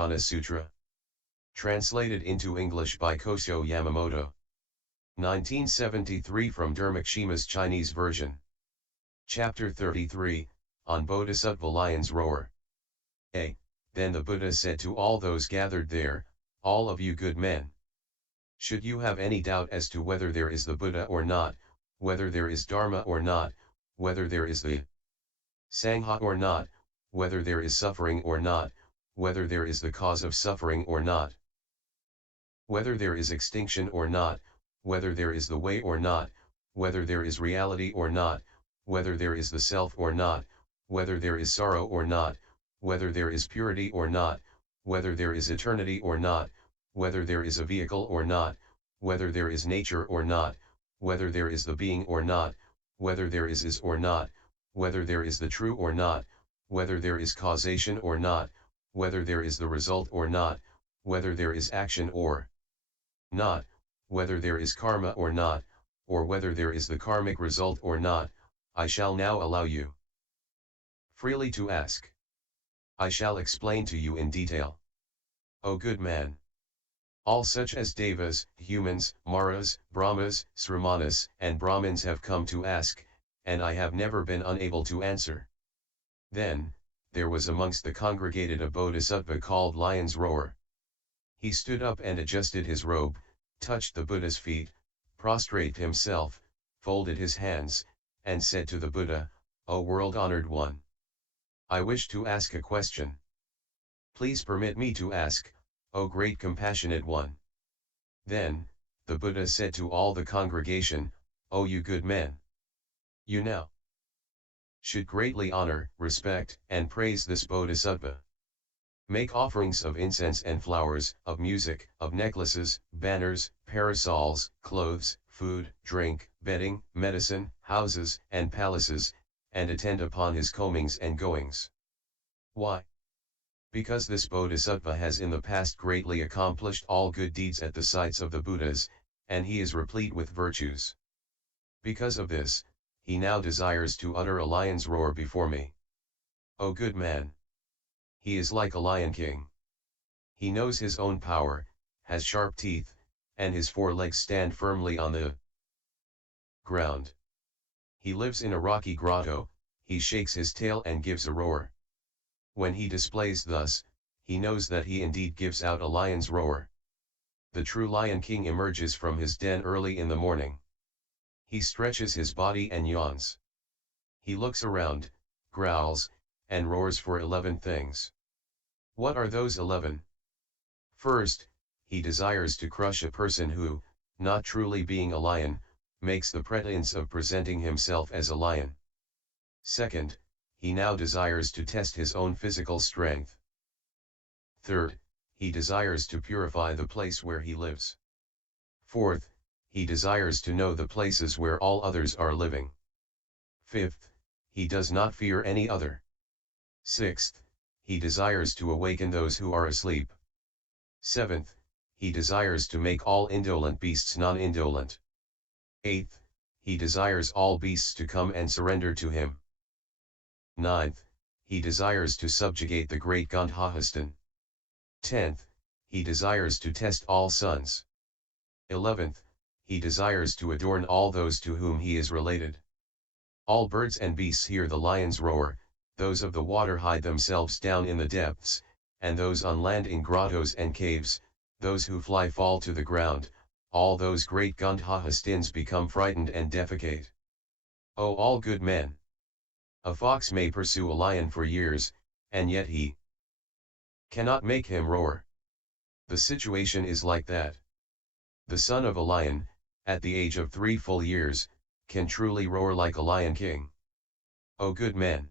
Nirvana Sutra. Translated into English by Kosho Yamamoto. 1973 from Dharmakshema's Chinese version. Chapter 33, on Bodhisattva Lion's Roar. A. Then the Buddha said to all those gathered there, all of you good men. Should you have any doubt as to whether there is the Buddha or not, whether there is Dharma or not, whether there is the Sangha or not, whether there is suffering or not, whether there is the cause of suffering or not, whether there is extinction or not, whether there is the way or not, whether there is reality or not, whether there is the self or not, whether there is sorrow or not, whether there is purity or not, whether there is eternity or not, whether there is a vehicle or not, whether there is nature or not, whether there is the being or not, whether there is or not, whether there is the true or not, whether there is causation or not, whether there is the result or not, whether there is action or not, whether there is karma or not, or whether there is the karmic result or not, I shall now allow you freely to ask. I shall explain to you in detail. O good man! All such as devas, humans, maras, Brahmas, sramanas, and Brahmins have come to ask, and I have never been unable to answer. Then, there was amongst the congregated a Bodhisattva called Lion's Roar. He stood up and adjusted his robe, touched the Buddha's feet, prostrated himself, folded his hands, and said to the Buddha, O world-honored one! I wish to ask a question. Please permit me to ask, O great compassionate one. Then, the Buddha said to all the congregation, O you good men! You now should greatly honor, respect, and praise this Bodhisattva. Make offerings of incense and flowers, of music, of necklaces, banners, parasols, clothes, food, drink, bedding, medicine, houses, and palaces, and attend upon his comings and goings. Why? Because this Bodhisattva has in the past greatly accomplished all good deeds at the sites of the Buddhas, and he is replete with virtues. Because of this, he now desires to utter a lion's roar before me. O good man! He is like a lion king. He knows his own power, has sharp teeth, and his 4 legs stand firmly on the ground. He lives in a rocky grotto, he shakes his tail and gives a roar. When he displays thus, he knows that he indeed gives out a lion's roar. The true Lion King emerges from his den early in the morning. He stretches his body and yawns. He looks around, growls, and roars for 11 things. What are those 11? First, he desires to crush a person who, not truly being a lion, makes the pretense of presenting himself as a lion. Second, he now desires to test his own physical strength. Third, he desires to purify the place where he lives. Fourth, he desires to know the places where all others are living. Fifth, he does not fear any other. Sixth, he desires to awaken those who are asleep. Seventh, he desires to make all indolent beasts non-indolent. Eighth, he desires all beasts to come and surrender to him. Ninth, he desires to subjugate the great Gandhahastan. 10th, he desires to test all sons. 11th, he desires to adorn all those to whom he is related. All birds and beasts hear the lion's roar, those of the water hide themselves down in the depths, and those on land in grottos and caves, those who fly fall to the ground, all those great Gandhahastins become frightened and defecate. O all good men! A fox may pursue a lion for years, and yet he cannot make him roar. The situation is like that. The son of a lion, at the age of 3 full years, can truly roar like a lion king. O good men!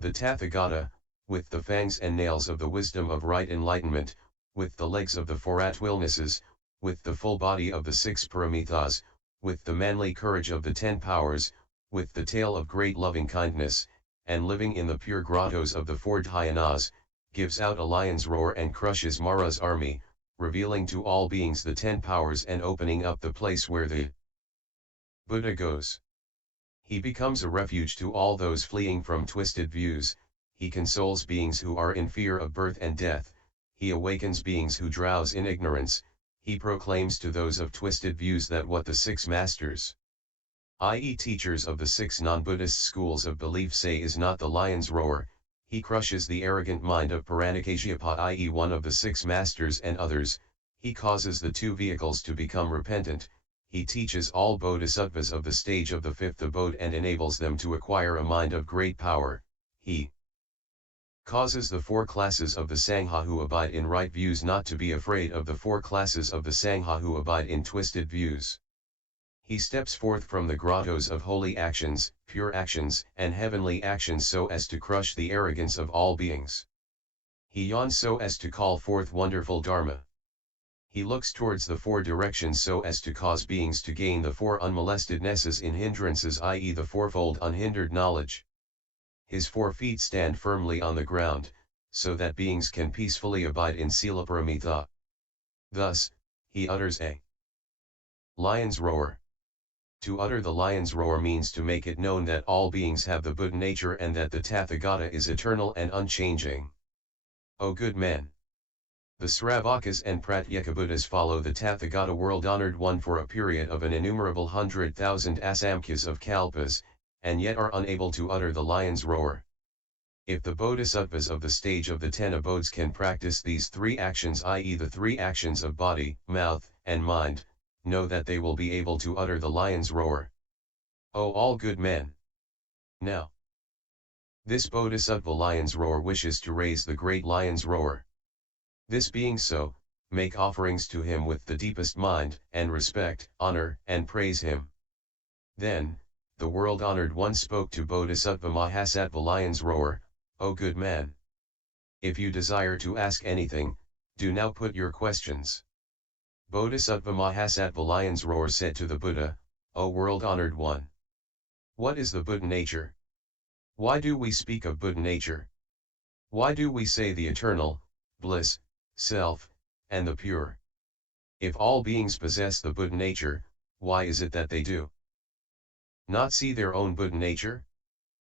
The Tathagata, with the fangs and nails of the wisdom of right enlightenment, with the legs of the 4 at-willnesses, with the full body of the 6 paramithas, with the manly courage of the 10 powers, with the tail of great loving kindness, and living in the pure grottos of the 4 dhyanas, gives out a lion's roar and crushes Mara's army, revealing to all beings the 10 powers and opening up the place where the Buddha goes. He becomes a refuge to all those fleeing from twisted views, he consoles beings who are in fear of birth and death, he awakens beings who drowse in ignorance, he proclaims to those of twisted views that what the six masters, i.e. teachers of the six non-Buddhist schools of belief say is not the lion's roar, he crushes the arrogant mind of Paranikajyapa, i.e. one of the six masters and others, he causes the two vehicles to become repentant, he teaches all bodhisattvas of the stage of the fifth abode and enables them to acquire a mind of great power, he causes the four classes of the Sangha who abide in right views not to be afraid of the four classes of the Sangha who abide in twisted views. He steps forth from the grottos of holy actions, pure actions, and heavenly actions so as to crush the arrogance of all beings. He yawns so as to call forth wonderful Dharma. He looks towards the four directions so as to cause beings to gain the four unmolestednesses in hindrances, i.e. the fourfold unhindered knowledge. His 4 feet stand firmly on the ground, so that beings can peacefully abide in Silaparamita. Thus, he utters a lion's roar. To utter the lion's roar means to make it known that all beings have the Buddha nature and that the Tathagata is eternal and unchanging. O good man! The Sravakas and Pratyekabuddhas follow the Tathagata world-honored one for a period of an innumerable 100,000 asamkhas of kalpas, and yet are unable to utter the lion's roar. If the bodhisattvas of the stage of the 10 abodes can practice these 3 actions, i.e. the 3 actions of body, mouth, and mind, know that they will be able to utter the lion's roar. O all good men! Now, this bodhisattva lion's roar wishes to raise the great lion's roar. This being so, make offerings to him with the deepest mind, and respect, honor, and praise him. Then, the world-honored one spoke to Bodhisattva Mahasattva lion's roar, O good man! If you desire to ask anything, do now put your questions. Bodhisattva Mahasattva lion's roar said to the Buddha, O world-honored one! What is the Buddha nature? Why do we speak of Buddha nature? Why do we say the eternal, bliss, self, and the pure? If all beings possess the Buddha nature, why is it that they do not see their own Buddha nature?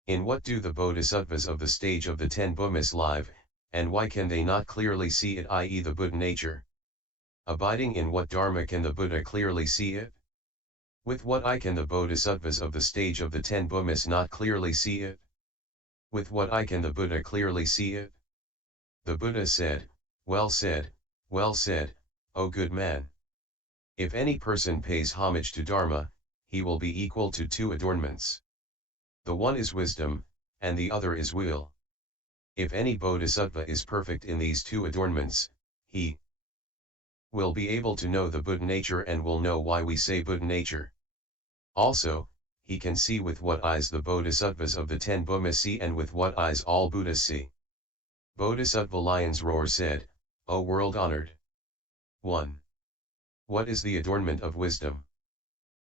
In what do the bodhisattvas of the stage of the 10 Brahmas live, and why can they not clearly see it, i.e. the Buddha nature? Abiding in what Dharma can the Buddha clearly see it? With what eye can the bodhisattvas of the stage of the 10 Brahmas not clearly see it? With what eye can the Buddha clearly see it? The Buddha said, well said, O good man! If any person pays homage to Dharma, he will be equal to 2 adornments. The one is wisdom, and the other is will. If any bodhisattva is perfect in these 2 adornments, he will be able to know the Buddha nature and will know why we say Buddha nature. Also, he can see with what eyes the bodhisattvas of the 10 Brahmas see and with what eyes all Buddhas see. Bodhisattva lion's roar said, O world-honored 1. What is the adornment of wisdom?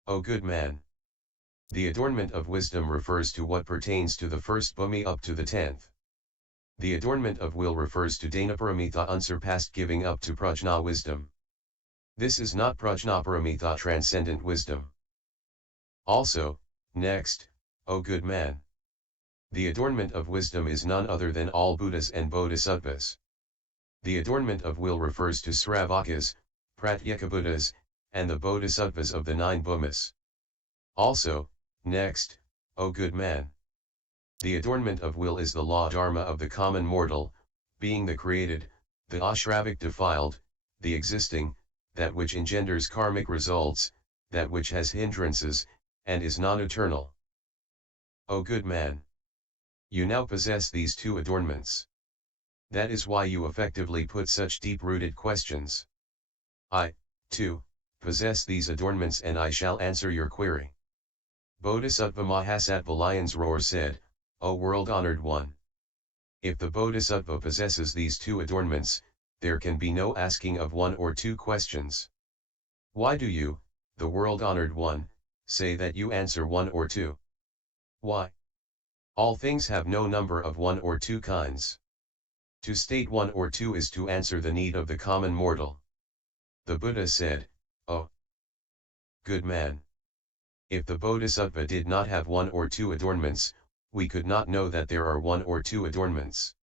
O good man! The adornment of wisdom refers to what pertains to the first bhumi up to the 10th. The adornment of will refers to Danaparamita unsurpassed giving up to prajna wisdom. This is not prajnaparamita transcendent wisdom. Also, next, O good man! The adornment of wisdom is none other than all Buddhas and Bodhisattvas. The adornment of will refers to Sravakas, Pratyekabuddhas, and the Bodhisattvas of the 9 Brahmas. Also, next, O good man! The adornment of will is the law dharma of the common mortal, being the created, the ashravic defiled, the existing, that which engenders karmic results, that which has hindrances, and is non-eternal. O good man! You now possess these 2 adornments. That is why you effectively put such deep-rooted questions. I, too, possess these adornments and I shall answer your query. Bodhisattva Mahasattva lion's roar said, O world-honored one! If the bodhisattva possesses these 2 adornments, there can be no asking of 1 or 2 questions. Why do you, the world-honored one, say that you answer 1 or 2? Why? All things have no number of 1 or 2 kinds. To state 1 or 2 is to answer the need of the common mortal. The Buddha said, O good man! If the bodhisattva did not have 1 or 2 adornments, we could not know that there are 1 or 2 adornments.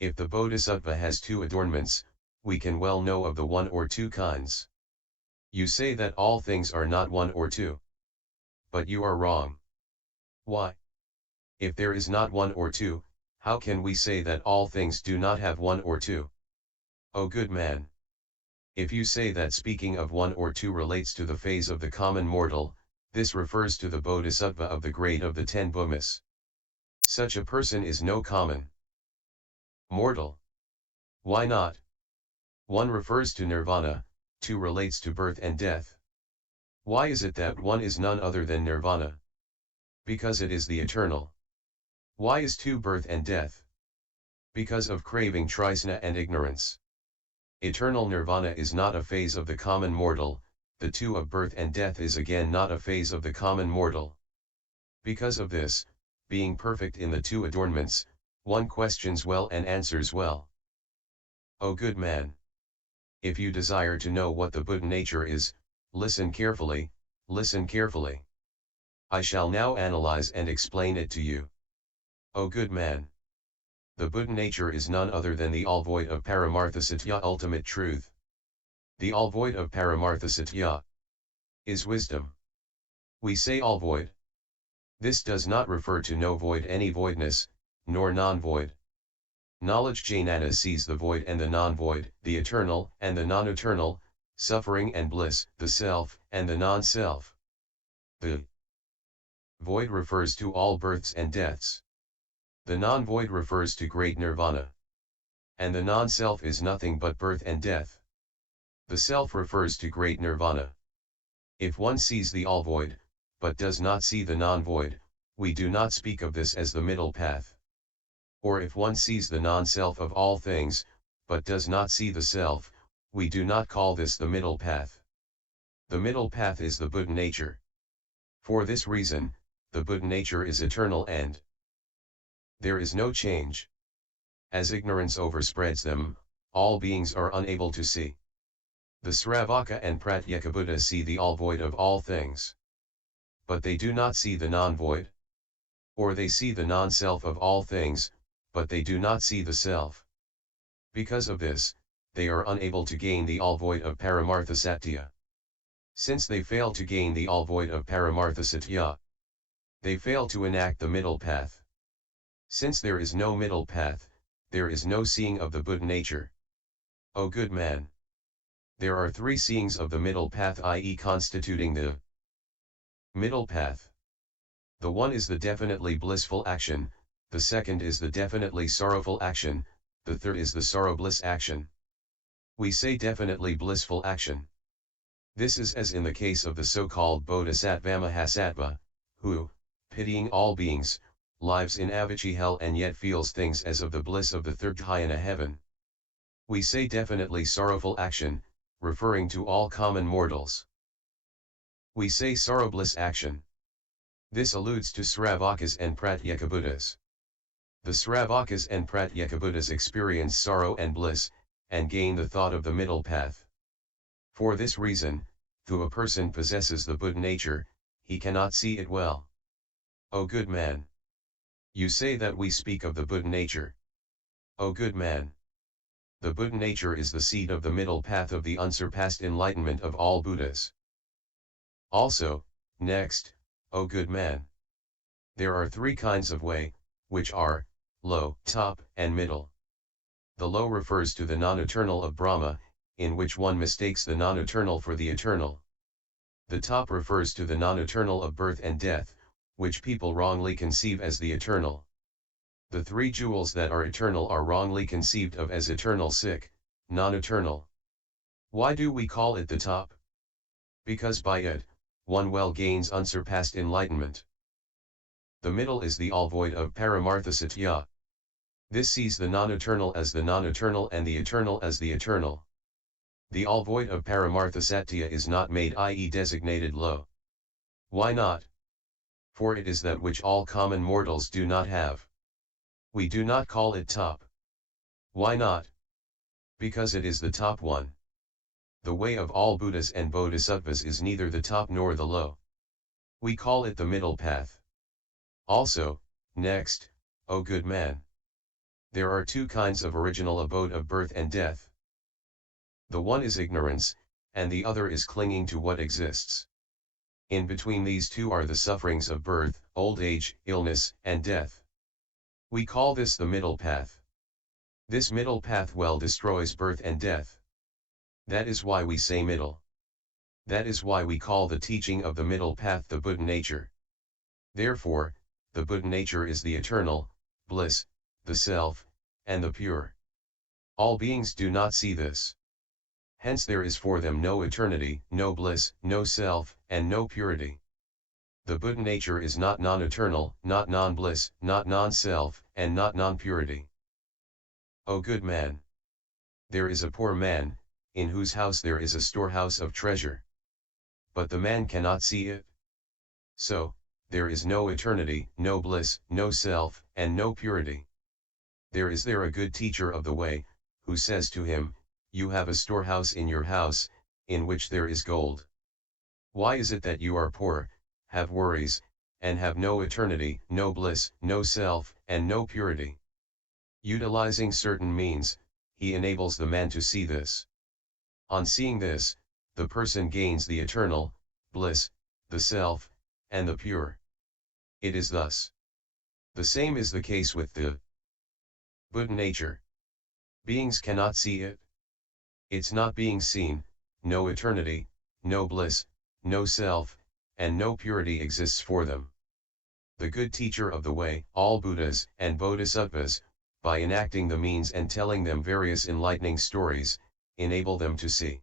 If the Bodhisattva has two adornments, we can well know of the one or two kinds. You say that all things are not one or two. But you are wrong. Why? If there is not one or two, how can we say that all things do not have one or two? O good man! If you say that speaking of one or two relates to the phase of the common mortal, this refers to the Bodhisattva of the grade of the 10 Brahmas. Such a person is no common mortal. Why not? One refers to Nirvana, two relates to birth and death. Why is it that one is none other than Nirvana? Because it is the eternal. Why is two birth and death? Because of craving, trisna and ignorance. Eternal Nirvana is not a phase of the common mortal, the two of birth and death is again not a phase of the common mortal. Because of this, being perfect in the two adornments, one questions well and answers well. O good man! If you desire to know what the Buddha nature is, listen carefully, listen carefully. I shall now analyze and explain it to you. O good man! The Buddha nature is none other than the all-void of Paramartha Satya, ultimate truth. The all-void of Paramartha Satya is wisdom. We say all-void. This does not refer to no void, any voidness, nor non-void. Knowledge jnana sees the void and the non-void, the eternal and the non-eternal, suffering and bliss, the self and the non-self. The void refers to all births and deaths. The non-void refers to great nirvana. And the non-self is nothing but birth and death. The self refers to great nirvana. If one sees the all-void, but does not see the non-void, we do not speak of this as the middle path. Or if one sees the non-self of all things, but does not see the self, we do not call this the middle path. The middle path is the Buddha nature. For this reason, the Buddha nature is eternal and there is no change. As ignorance overspreads them, all beings are unable to see. The Sravaka and Pratyeka Buddha see the all-void of all things. But they do not see the non-void. Or they see the non-self of all things, but they do not see the self. Because of this, they are unable to gain the all-void of Paramartha Satya. Since they fail to gain the all-void of Paramartha Satya, they fail to enact the middle path. Since there is no middle path, there is no seeing of the Buddha nature. O good man! There are three seeings of the middle path, i.e. constituting the middle path. The one is the definitely blissful action, the second is the definitely sorrowful action, the third is the sorrow-bliss action. We say definitely blissful action. This is as in the case of the so-called Bodhisattva Mahasattva, who, pitying all beings, lives in Avicii hell and yet feels things as of the bliss of the third dhyana heaven. We say definitely sorrowful action, referring to all common mortals. We say sorrow-bliss action. This alludes to Sravakas and Pratyeka Buddhas. The Sravakas and Pratyeka Buddhas experience sorrow and bliss, and gain the thought of the middle path. For this reason, though a person possesses the Buddha nature, he cannot see it well. O good man! You say that we speak of the Buddha nature. O good man! The Buddha nature is the seat of the middle path of the unsurpassed enlightenment of all Buddhas. Also, next, O good man! There are three kinds of way, which are, low, top, and middle. The low refers to the non-eternal of Brahma, in which one mistakes the non-eternal for the eternal. The top refers to the non-eternal of birth and death, which people wrongly conceive as the eternal. The three jewels that are eternal are wrongly conceived of as eternal, sick, non-eternal. Why do we call it the top? Because by it, one well gains unsurpassed enlightenment. The middle is the all-void of Paramartha Satya. This sees the non-eternal as the non-eternal and the eternal as the eternal. The all-void of Paramartha Satya is not made, i.e. designated low. Why not? For it is that which all common mortals do not have. We do not call it top. Why not? Because it is the top one. The way of all Buddhas and Bodhisattvas is neither the top nor the low. We call it the middle path. Also, next, O good man! There are two kinds of original abode of birth and death. The one is ignorance, and the other is clinging to what exists. In between these two are the sufferings of birth, old age, illness, and death. We call this the middle path. This middle path well destroys birth and death. That is why we say middle. That is why we call the teaching of the middle path the Buddha nature. Therefore, the Buddha nature is the eternal, bliss, the self, and the pure. All beings do not see this. Hence there is for them no eternity, no bliss, no self, and no purity. The Buddha nature is not non-eternal, not non-bliss, not non-self, and not non-purity. O good man! There is a poor man, in whose house there is a storehouse of treasure. But the man cannot see it. So, there is no eternity, no bliss, no self, and no purity. There is there a good teacher of the way, who says to him, "You have a storehouse in your house, in which there is gold. Why is it that you are poor, have worries, and have no eternity, no bliss, no self, and no purity?" Utilizing certain means, he enables the man to see this. On seeing this, the person gains the eternal, bliss, the self, and the pure. It is thus. The same is the case with the Buddha nature. Beings cannot see it. It's not being seen, no eternity, no bliss, no self, and no purity exists for them. The good teacher of the way, all Buddhas and Bodhisattvas, by enacting the means and telling them various enlightening stories, enable them to see.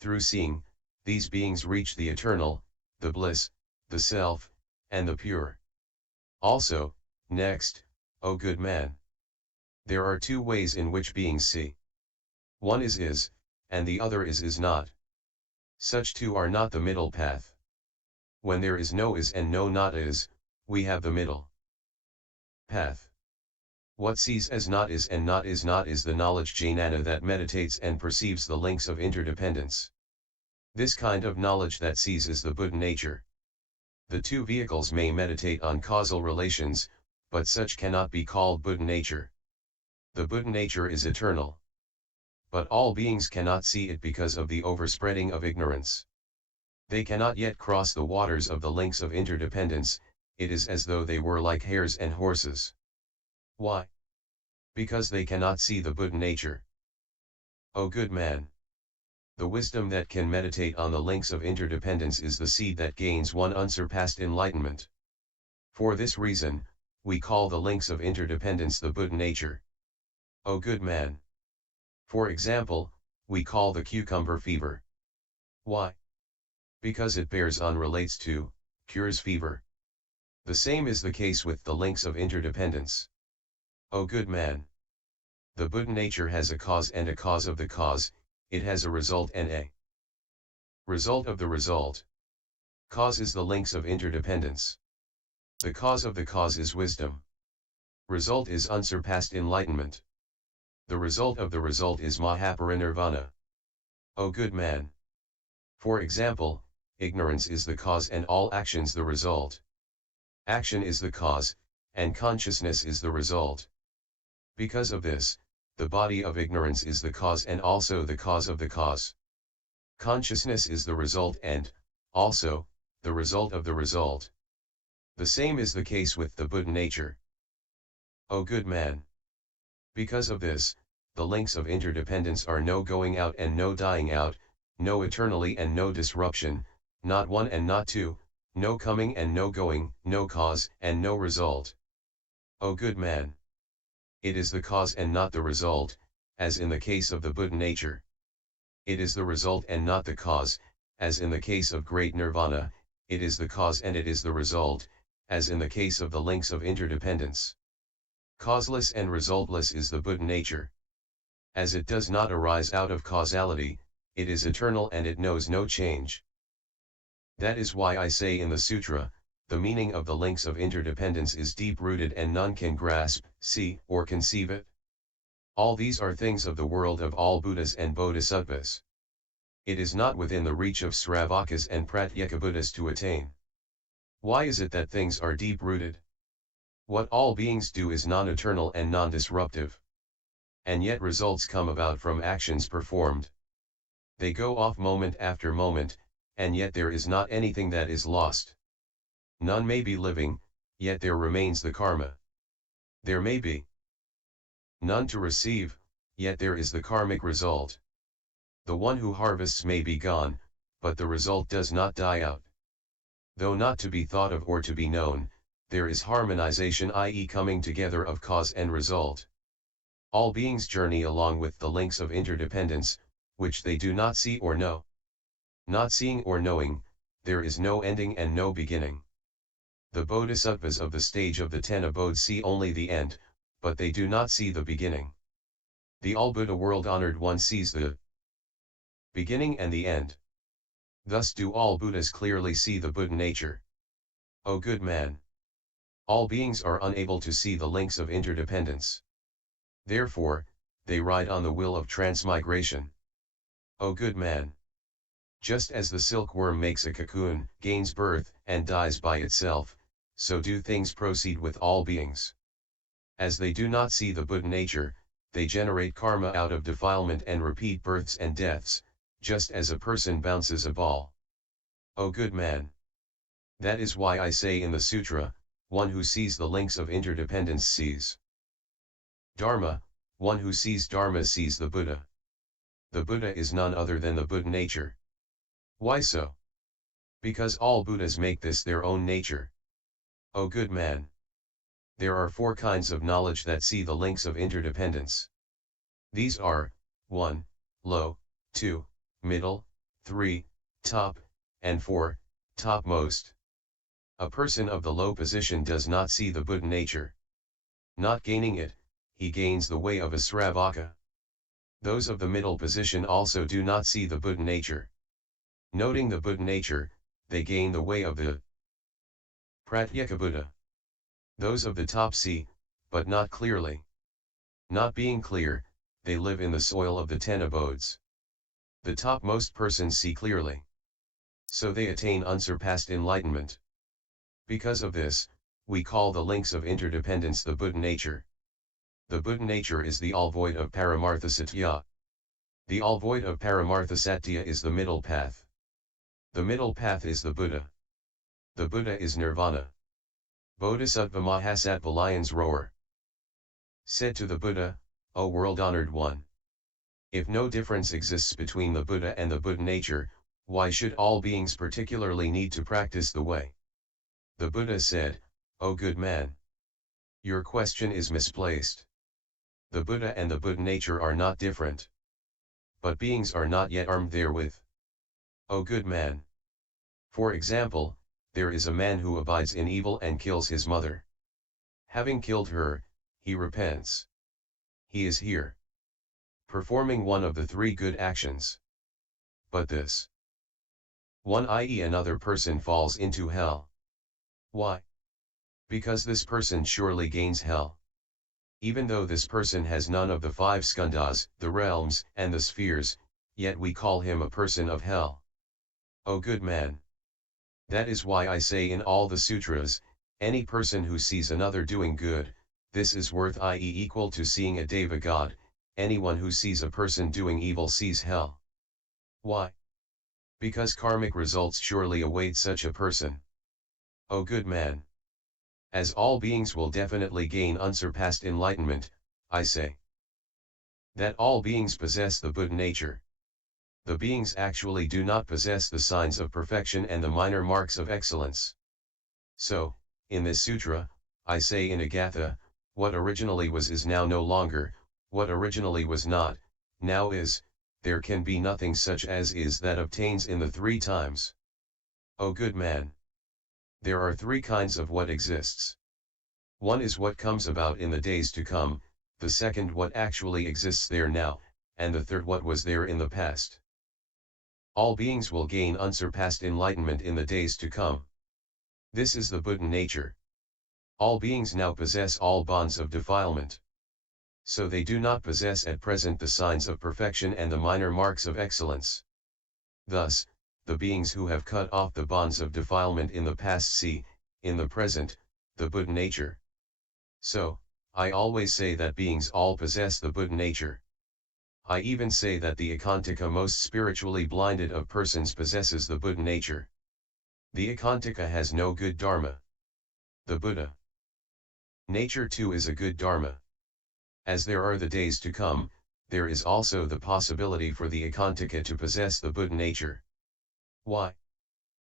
Through seeing, these beings reach the eternal, the bliss, the self, and the pure. Also, next, O good man! There are two ways in which beings see. One is, and the other is not. Such two are not the middle path. When there is no is and no not is, we have the middle path. What sees as not is and not is the knowledge jnana that meditates and perceives the links of interdependence. This kind of knowledge that sees is the Buddha nature. The two vehicles may meditate on causal relations, but such cannot be called Buddha nature. The Buddha nature is eternal. But all beings cannot see it because of the overspreading of ignorance. They cannot yet cross the waters of the links of interdependence. It is as though they were like hares and horses. Why? Because they cannot see the Buddha nature. O good man! The wisdom that can meditate on the links of interdependence is the seed that gains one unsurpassed enlightenment. For this reason, we call the links of interdependence the Buddha nature. O good man! For example, we call the cucumber fever. Why? Because it bears on relates to, cures fever. The same is the case with the links of interdependence. O good man! The Buddha nature has a cause and a cause of the cause, it has a result and a result of the result. Cause is the links of interdependence. The cause of the cause is wisdom. Result is unsurpassed enlightenment. The result of the result is Mahaparinirvana. O good man! For example, ignorance is the cause and all actions the result. Action is the cause, and consciousness is the result. Because of this, the body of ignorance is the cause and also the cause of the cause. Consciousness is the result and, also, the result of the result. The same is the case with the Buddha nature. O good man! Because of this, the links of interdependence are no going out and no dying out, no eternally and no disruption, not one and not two, no coming and no going, no cause and no result. O good man! It is the cause and not the result, as in the case of the Buddha nature. It is the result and not the cause, as in the case of great nirvana. It is the cause and it is the result, as in the case of the links of interdependence. Causeless and resultless is the Buddha nature. As it does not arise out of causality, it is eternal and it knows no change. That is why I say in the sutra, the meaning of the links of interdependence is deep-rooted and none can grasp, see, or conceive it. All these are things of the world of all Buddhas and Bodhisattvas. It is not within the reach of Sravakas and Pratyeka Buddhas to attain. Why is it that things are deep-rooted? What all beings do is non-eternal and non-disruptive. And yet results come about from actions performed. They go off moment after moment, and yet there is not anything that is lost. None may be living, yet there remains the karma. There may be none to receive, yet there is the karmic result. The one who harvests may be gone, but the result does not die out. Though not to be thought of or to be known, there is harmonization, i.e. coming together of cause and result. All beings journey along with the links of interdependence, which they do not see or know. Not seeing or knowing, there is no ending and no beginning. The Bodhisattvas of the stage of the 10 abodes see only the end, but they do not see the beginning. The all-Buddha world-honored one sees the beginning and the end. Thus do all Buddhas clearly see the Buddha nature. O good man! All beings are unable to see the links of interdependence. Therefore, they ride on the wheel of transmigration. O good man! Just as the silkworm makes a cocoon, gains birth, and dies by itself, so do things proceed with all beings. As they do not see the Buddha nature, they generate karma out of defilement and repeat births and deaths, just as a person bounces a ball. O good man! That is why I say in the sutra, one who sees the links of interdependence sees Dharma, one who sees Dharma sees the Buddha. The Buddha is none other than the Buddha nature. Why so? Because all Buddhas make this their own nature. O good man! There are 4 kinds of knowledge that see the links of interdependence. These are, 1, low, 2, middle, 3, top, and 4, topmost. A person of the low position does not see the Buddha nature. Not gaining it, he gains the way of a Sravaka. Those of the middle position also do not see the Buddha nature. Noting the Buddha nature, they gain the way of the Pratyeka Buddha. Those of the top see, but not clearly. Not being clear, they live in the soil of the 10 abodes. The topmost persons see clearly. So they attain unsurpassed enlightenment. Because of this, we call the links of interdependence the Buddha nature. The Buddha nature is the all-void of Paramarthasatya. The all-void of Paramarthasatya is the middle path. The middle path is the Buddha. The Buddha is Nirvana. Bodhisattva Mahasattva Lion's Roar said to the Buddha, O world-honored one! If no difference exists between the Buddha and the Buddha nature, why should all beings particularly need to practice the way? The Buddha said, O good man! Your question is misplaced. The Buddha and the Buddha nature are not different. But beings are not yet armed therewith. O good man! For example, there is a man who abides in evil and kills his mother. Having killed her, he repents. He is here, performing one of the 3 good actions. But this one, i.e. another person, falls into hell. Why? Because this person surely gains hell. Even though this person has none of the 5 skandhas, the realms, and the spheres, yet we call him a person of hell. O good man! That is why I say in all the sutras, any person who sees another doing good, this is worth, i.e. equal to seeing a deva god. Anyone who sees a person doing evil sees hell. Why? Because karmic results surely await such a person. O good man! As all beings will definitely gain unsurpassed enlightenment, I say that all beings possess the Buddha nature. The beings actually do not possess the signs of perfection and the minor marks of excellence. So, in this sutra, I say in Agatha, what originally was is now no longer, what originally was not, now is, there can be nothing such as is that obtains in the 3 times. O good man! There are 3 kinds of what exists. One is what comes about in the days to come, the second what actually exists there now, and the third what was there in the past. All beings will gain unsurpassed enlightenment in the days to come. This is the Buddha nature. All beings now possess all bonds of defilement. So they do not possess at present the signs of perfection and the minor marks of excellence. Thus, the beings who have cut off the bonds of defilement in the past see, in the present, the Buddha nature. So, I always say that beings all possess the Buddha nature. I even say that the Ekantaka most spiritually blinded of persons possesses the Buddha nature. The Ekantaka has no good Dharma. The Buddha nature too is a good Dharma. As there are the days to come, there is also the possibility for the Ekantaka to possess the Buddha nature. Why?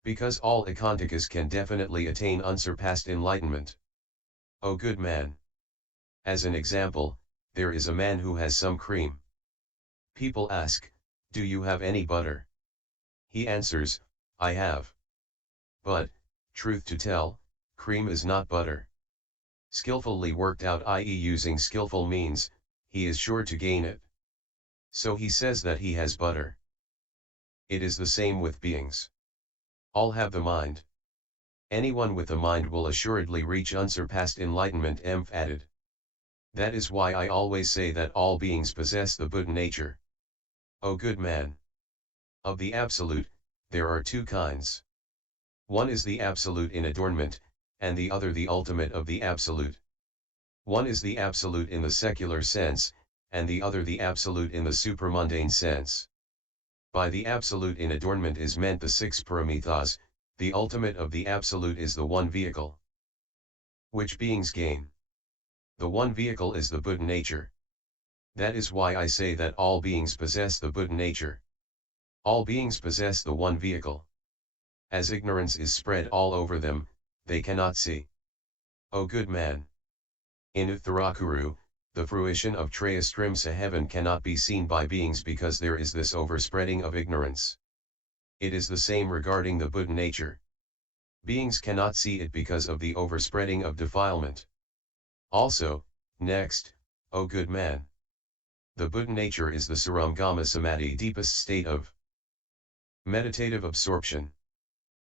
Because all Ekantakas can definitely attain unsurpassed enlightenment. O good man! As an example, there is a man who has some cream. People ask, do you have any butter? He answers, I have. But, truth to tell, cream is not butter. Skillfully worked out, i.e. using skillful means, he is sure to gain it. So he says that he has butter. It is the same with beings. All have the mind. Anyone with the mind will assuredly reach unsurpassed enlightenment. Added. That is why I always say that all beings possess the Buddha nature. O good man! Of the Absolute, there are two kinds. One is the Absolute in adornment, and the other the ultimate of the Absolute. One is the Absolute in the secular sense, and the other the Absolute in the supramundane sense. By the Absolute in adornment is meant the six paramithas. The ultimate of the Absolute is the one vehicle which beings gain. The one vehicle is the Buddha nature. That is why I say that all beings possess the Buddha nature. All beings possess the one vehicle. As ignorance is spread all over them, they cannot see. O good man! In Uttarakuru, the fruition of Trayastrimsa heaven cannot be seen by beings because there is this overspreading of ignorance. It is the same regarding the Buddha nature. Beings cannot see it because of the overspreading of defilement. Also, next, O good man! The Buddha nature is the Saramgama Samadhi, deepest state of meditative absorption.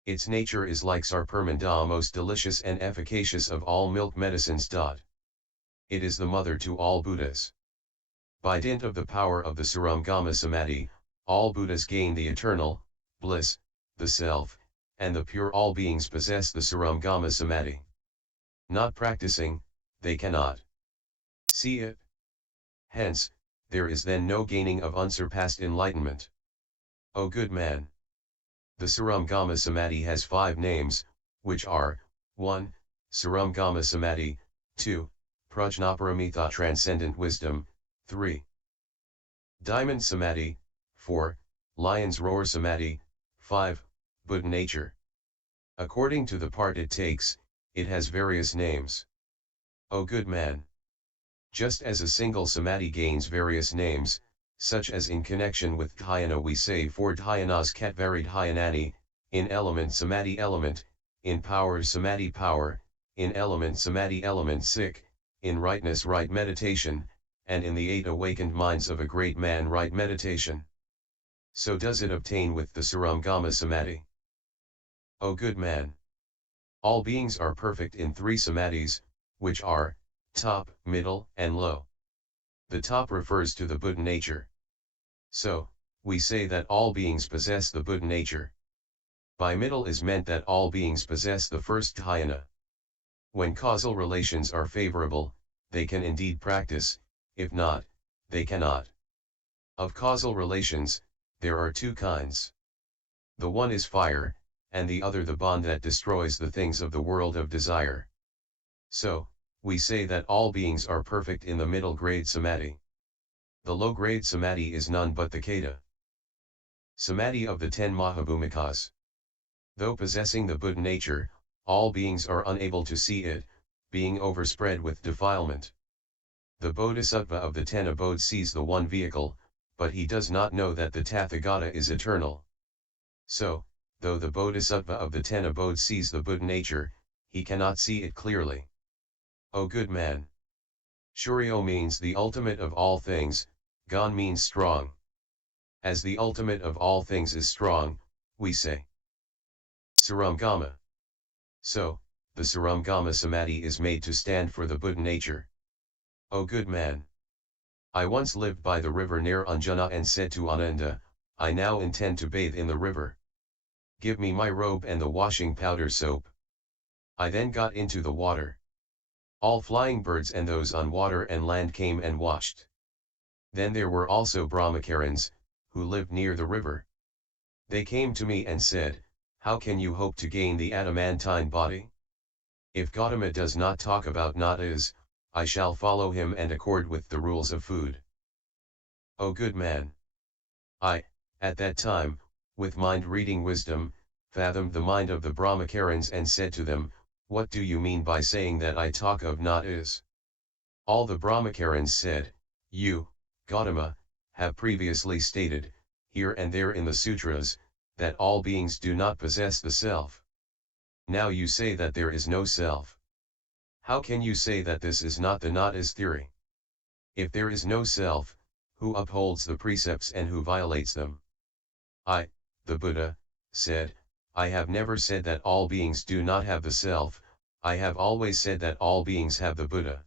Its nature is like Sarpermanda, most delicious and efficacious of all milk medicines. It is the mother to all Buddhas. By dint of the power of the Saramgama Samadhi, all Buddhas gain the eternal bliss, the self, and the pure. All beings possess the Saramgama Samadhi. Not practicing, they cannot see it. Hence, there is then no gaining of unsurpassed enlightenment. O good man! The Saramgama Samadhi has 5 names, which are, 1. Saramgama Samadhi, 2. Prajnaparamita transcendent wisdom, 3. Diamond Samadhi, 4. Lion's roar Samadhi, 5. Buddha nature. According to the part it takes, it has various names. O good man! Just as a single Samadhi gains various names, such as in connection with dhyana we say 4 dhyanas Katvari dhyanani, in element Samadhi element, in power Samadhi power, in element Samadhi element sick, in rightness right meditation, and in the 8 awakened minds of a great man right meditation. So does it obtain with the Saramgama Samadhi. O good man! All beings are perfect in 3 Samadhis, which are, top, middle, and low. The top refers to the Buddha nature. So, we say that all beings possess the Buddha nature. By middle is meant that all beings possess the first dhyana. When causal relations are favorable, they can indeed practice, if not, they cannot. Of causal relations, there are 2 kinds. The one is fire, and the other the bond that destroys the things of the world of desire. So, we say that all beings are perfect in the middle grade Samadhi. The low grade Samadhi is none but the Kata Samadhi of the 10 Mahabhumikas. Though possessing the Buddha nature, all beings are unable to see it, being overspread with defilement. The Bodhisattva of the 10 abodes sees the one vehicle, but he does not know that the Tathagata is eternal. So, though the Bodhisattva of the 10 abodes sees the Buddha nature, he cannot see it clearly. O good man! Shuryo means the ultimate of all things, Gan means strong. As the ultimate of all things is strong, we say Saramgama. So, the Saramgama Samadhi is made to stand for the Buddha nature. O good man! I once lived by the river near Anjana and said to Ananda, I now intend to bathe in the river. Give me my robe and the washing powder soap. I then got into the water. All flying birds and those on water and land came and watched. Then there were also Brahmacarins, who lived near the river. They came to me and said, how can you hope to gain the adamantine body? If Gautama does not talk about not is, I shall follow him and accord with the rules of food. O good man! I, at that time, with mind-reading wisdom, fathomed the mind of the Brahmacarins and said to them, what do you mean by saying that I talk of not is? All the Brahmacarins said, you, Gautama, have previously stated, here and there in the sutras, that all beings do not possess the self. Now you say that there is no self. How can you say that this is not the not is theory? If there is no self, who upholds the precepts and who violates them? I, the Buddha, said, I have never said that all beings do not have the self, I have always said that all beings have the Buddha.